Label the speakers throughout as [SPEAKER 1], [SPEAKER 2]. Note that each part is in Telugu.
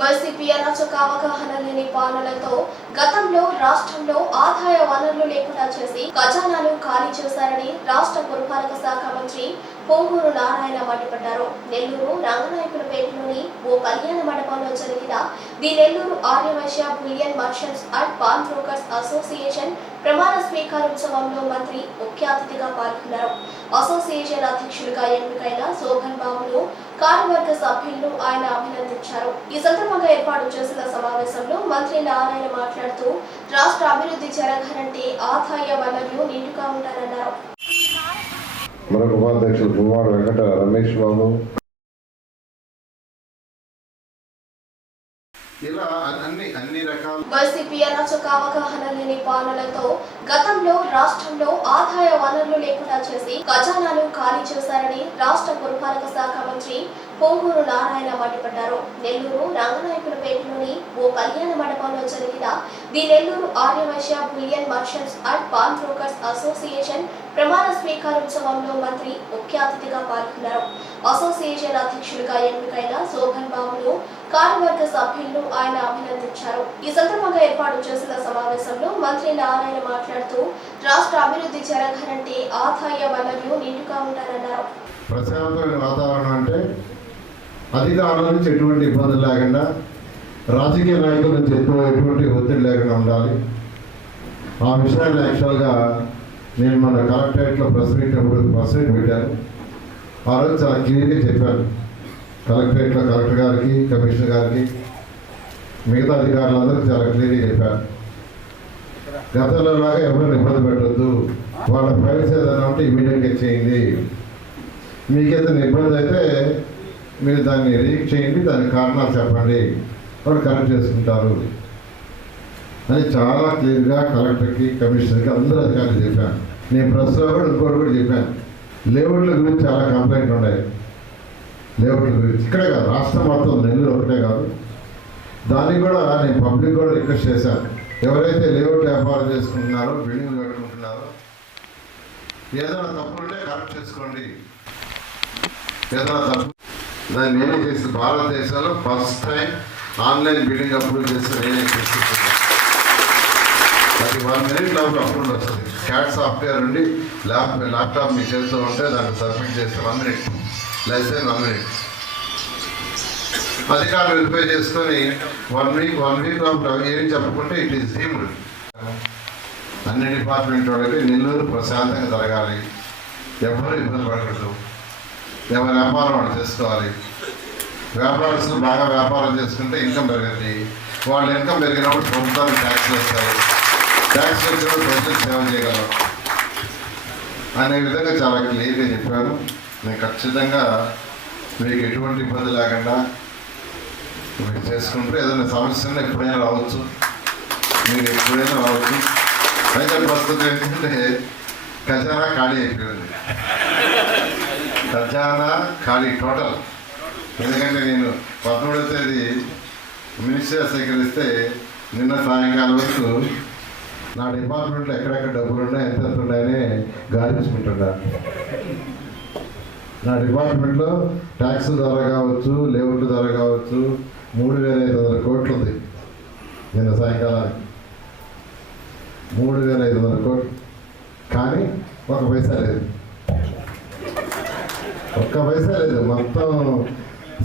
[SPEAKER 1] వైసీపీ అరాచక అవగాహన లేని పాలనతో గతంలో రాష్ట్రంలో ఆదాయ వనరులు లేకుండా చేసి ఖజానాలు ఖాళీ చేశారని రాష్ట్ర పురపాలక శాఖ మంత్రి పొంగూరు నారాయణ మండిపడ్డారు నెల్లూరు రంగనాయకులపేటలోని ఓ కళ్యాణ మండపంలో జరిగిన the Nellore Aryavysya bullion merchants and pawn brokers association ప్రమాణ స్వీకారోత్సవంలో మంత్రి ముఖ్య అతిథిగా పాల్గొన్నారు. అసోసియేషన్ అధ్యక్షుడిగా ఎన్నికైన శోభన్ బాబును కార్యవర్గ సభ్యులను ఆయన అభినందించారు. ఈ సందర్భంగా ఏర్పాటు చేసిన సమావేశంలో మంత్రి నారాయణ మాట్లాడుతూ రాష్ట్ర అభివృద్ధి జరగాలంటే ఆదాయ వనరులు నిండుగా ఉండాలన్నారు
[SPEAKER 2] మరొక ఉపాధ్యక్షులు పువ్వాడ వెంకట రమేష్ బాబు.
[SPEAKER 1] అవగాహన లేని పాలనతో గతంలో రాష్ట్రంలో ఆదాయ వనరులు లేకుండా చేసి ఖజానాను ఖాళీ చేశారని రాష్ట్ర పురపాలక శాఖ మంత్రి పొంగూరు నారాయణ మండిపడ్డారు నెల్లూరు రంగనాయకులపేటలోని ఓ కళ్యాణ మండపంలో జరిగిన the Nellore Aryavysya bullion merchants and pawn brokers association ప్రమాణ స్వీకారోత్సవంలో మంత్రి ముఖ్య అతిథిగా పాల్గొన్నారు. అసోసియేషన్ అధ్యక్షుడిగా ఎన్నికైన శోభన్ బాబును కార్యవర్గ సభ్యులను ఆయన అభినందించారు. ఈ సందర్భంగా ఏర్పాటు చేసిన సమావేశంలో మంత్రి నారాయణ మాట్లాడుతూ రాష్ట్ర అభివృద్ధి జరగాలంటే ఆదాయ వనరులు నిండుగా ఉండాలన్నారు.
[SPEAKER 3] ప్రశాంతమైన వాతావరణం అంటే అధికారుల నుంచి ఎటువంటి ఇబ్బందులు లేకుండా రాజకీయ నాయకుల నుంచి ఎక్కువ ఎటువంటి ఒత్తిడి లేకుండా ఉండాలి. ఆ విషయాన్ని యాక్చువల్గా నేను మన కలెక్టరేట్లో ప్రెస్ మీట్ ప్రెస్ మీట్ పెట్టాను. ఆ రోజు చాలా క్లియర్గా చెప్పాను. కలెక్టరేట్లో కలెక్టర్ గారికి కమిషనర్ గారికి మిగతా అధికారులందరికీ చాలా క్లియర్గా చెప్పాను. గతంలో లాగా ఎవరిని ఇబ్బంది పెట్టద్దు. వాళ్ళ ప్రైవసీ ఏదైనా ఉంటే ఇమీడియట్గా చేయండి. మీకు ఇబ్బంది అయితే మీరు దాన్ని రీక్ చేయండి దానికి కారణాలు చెప్పండి. వాళ్ళు కరెక్ట్ చేసుకుంటారు. అని చాలా క్లియర్గా కలెక్టర్కి కమిషనర్కి అందరూ అధికారులు చెప్పాను నేను ప్రస్తుతం కూడా ఇంకోటి కూడా చెప్పాను. లేఅవుట్ల గురించి చాలా కంప్లైంట్ ఉన్నాయి. లేఅవుట్ల గురించి. ఇక్కడే కాదు రాష్ట్రం మొత్తం నెల్లూరు ఒకటే కాదు. దానికి కూడా నేను పబ్లిక్ కూడా రిక్వెస్ట్ చేశాను. ఎవరైతే లేఅవుట్ వ్యాపారం చేసుకుంటున్నారో బిల్డింగ్లు కట్టుకుంటున్నారో ఏదైనా తప్పులుంటే కరెక్ట్ చేసుకోండి. ఏదైనా తప్పు దాన్ని నేనే చేసి భారతదేశంలో first time online building approve చేస్తే నేనే తీసుకుంటున్నాను అది వన్ మినిట్ లోపల అప్రూవ్ వస్తుంది. క్యాట్ సాఫ్ట్వేర్ ఉండి ల్యాప్ ల్యాప్టాప్ మీ చేస్తూ ఉంటే దాన్ని సబ్మిట్ చేస్తే one minute. Less than one minute. అధికారులు వెరిఫై చేసుకొని వన్ వీక్ వన్ వీక్ లోపల ఏం చెప్పకుంటే ఇట్ ఈస్ డీమ్డ్ అన్ని డిపార్ట్మెంట్ వాళ్ళకి నెల్లూరు ప్రశాంతంగా జరగాలి. ఎవరు ఇబ్బంది పడకూడదు. ఎవరి వ్యాపారం వాళ్ళు చేసుకోవాలి. వ్యాపారస్తులు బాగా వ్యాపారం చేసుకుంటే ఇన్కమ్ పెరగద్ది వాళ్ళ ఇన్కమ్ పెరిగినప్పుడు ప్రభుత్వానికి ట్యాక్స్లు వస్తాయి. ట్యాక్స్ వచ్చినప్పుడు ప్రజలు సేవ చేయగలం అనే విధంగా చాలా క్లియర్గా చెప్పాను నేను ఖచ్చితంగా మీకు ఎటువంటి ఇబ్బంది లేకుండా మీరు చేసుకుంటే ఏదైనా సమస్య ఎప్పుడైనా రావచ్చు. మీరు ఎప్పుడైనా రావచ్చు. అయితే ప్రస్తుతం ఏంటంటే ఖజానా ఖాళీ అయిపోయింది. ఖజానా ఖాళీ టోటల్. ఎందుకంటే నేను పదమూడవ తేదీ మినిస్టర్ స్వీకరిస్తే నిన్న సాయంకాలం వరకు నా డిపార్ట్మెంట్లో ఎక్కడెక్కడ డబ్బులు ఉన్నాయి ఎంత ఎంత ఉన్నాయని గాలించుకుంటున్నా నా డిపార్ట్మెంట్లో ట్యాక్స్ ద్వారా కావచ్చు లేఅవుట్ ద్వారా కావచ్చు మూడు వేల ఐదు వందల కోట్లు ఉంది నిన్న సాయంకాలానికి. మూడు వేల ఐదు వందల కోట్లు. కానీ ఒక పైసా లేదు. ఒక్క పైసా లేదు. మొత్తం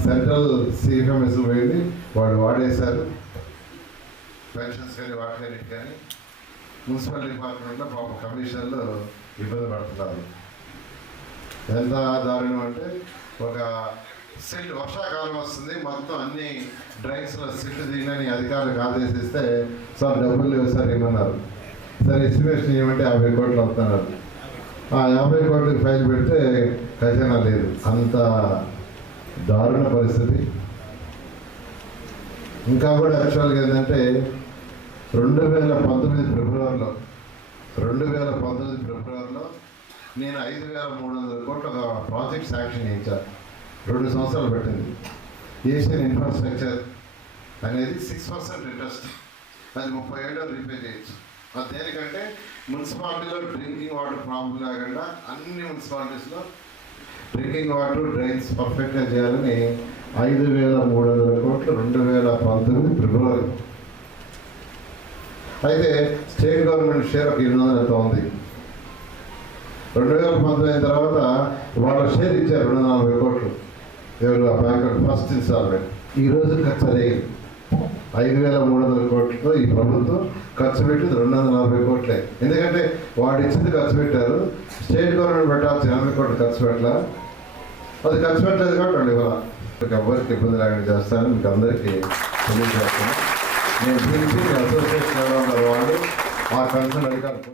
[SPEAKER 3] సెంట్రల్ సిఎఫ్ఎంఎస్ పోయింది. వాళ్ళు వాడేశారు. పెన్షన్స్ కానీ వాటి కానీ మున్సిపల్ డిపార్ట్మెంట్లో పాప కమిషన్లు ఇబ్బంది పడుతున్నారు. ఎంత దారుణం అంటే ఒక సిల్ట్ వర్షాకాలం వస్తుంది. మొత్తం అన్ని డ్రైన్స్లో సిల్ట్ తీయని అధికారులకు ఆదేశిస్తే సార్ డబ్బులు లేవు సార్ ఇవ్వన్నారు సరే ఎస్టిమేషన్ ఏమంటే యాభై కోట్లు వస్తున్నారు ఆ యాభై కోట్లకి ఫైల్ పెడితే ఖజానా లేదు. అంత దారుణ పరిస్థితి. ఇంకా కూడా యాక్చువల్గా ఏంటంటే రెండు వేల పంతొమ్మిది ఫిబ్రవరిలో రెండు వేల పంతొమ్మిది ఫిబ్రవరిలో నేను ఐదు వేల మూడు వందల కోట్ల ఒక ప్రాజెక్ట్ శాంక్షన్ చేయించాను రెండు సంవత్సరాలు పెట్టింది. ఏషియన్ ఇన్ఫ్రాస్ట్రక్చర్ అనేది సిక్స్ పర్సెంట్ ఇంట్రెస్ట్ అది ముప్పై ఏళ్ళు రీపే చేయొచ్చు అది దేనికంటే మున్సిపాలిటీలో డ్రింకింగ్ వాటర్ ప్రాబ్లం లేకుండా అన్ని మున్సిపాలిటీస్లో డ్రింకింగ్ వాటర్ డ్రైన్స్ పర్ఫెక్ట్గా చేయాలని ఐదు వేల మూడు వందల కోట్లు రెండు వేల పంతొమ్మిది ఫిబ్రవరి. అయితే స్టేట్ గవర్నమెంట్ షేర్ ఒక ఎనిమిది వందల ఎంత ఉంది. రెండు వేల పంతొమ్మిది అయిన తర్వాత వాళ్ళ షేర్ ఇచ్చారు రెండు వందల నలభై కోట్లు. ఎవరు? ఆ బ్యాంక్ ఫస్ట్ ఇన్స్టాల్మెంట్. ఈ ఖర్చు అయ్యింది ఐదు వేల మూడు వందల కోట్లతో ఈ ప్రభుత్వం ఖర్చు పెట్టింది రెండు వందల నలభై కోట్లే. ఎందుకంటే వాడు ఇచ్చింది ఖర్చు పెట్టారు. స్టేట్ గవర్నమెంట్ పెట్టాల్సిన ఎనభై కోట్లు ఖర్చు పెట్టలా? అది ఖర్చు పెట్టలేదు కాబట్టి వాళ్ళు ఎవరికి ఇబ్బంది లేకుండా చేస్తాను మీకు అందరికీ తెలియజేస్తాను నేను పిలిచి అసోసియేషన్ వాళ్ళు. ఆ కన్సర్న్ అధికారులు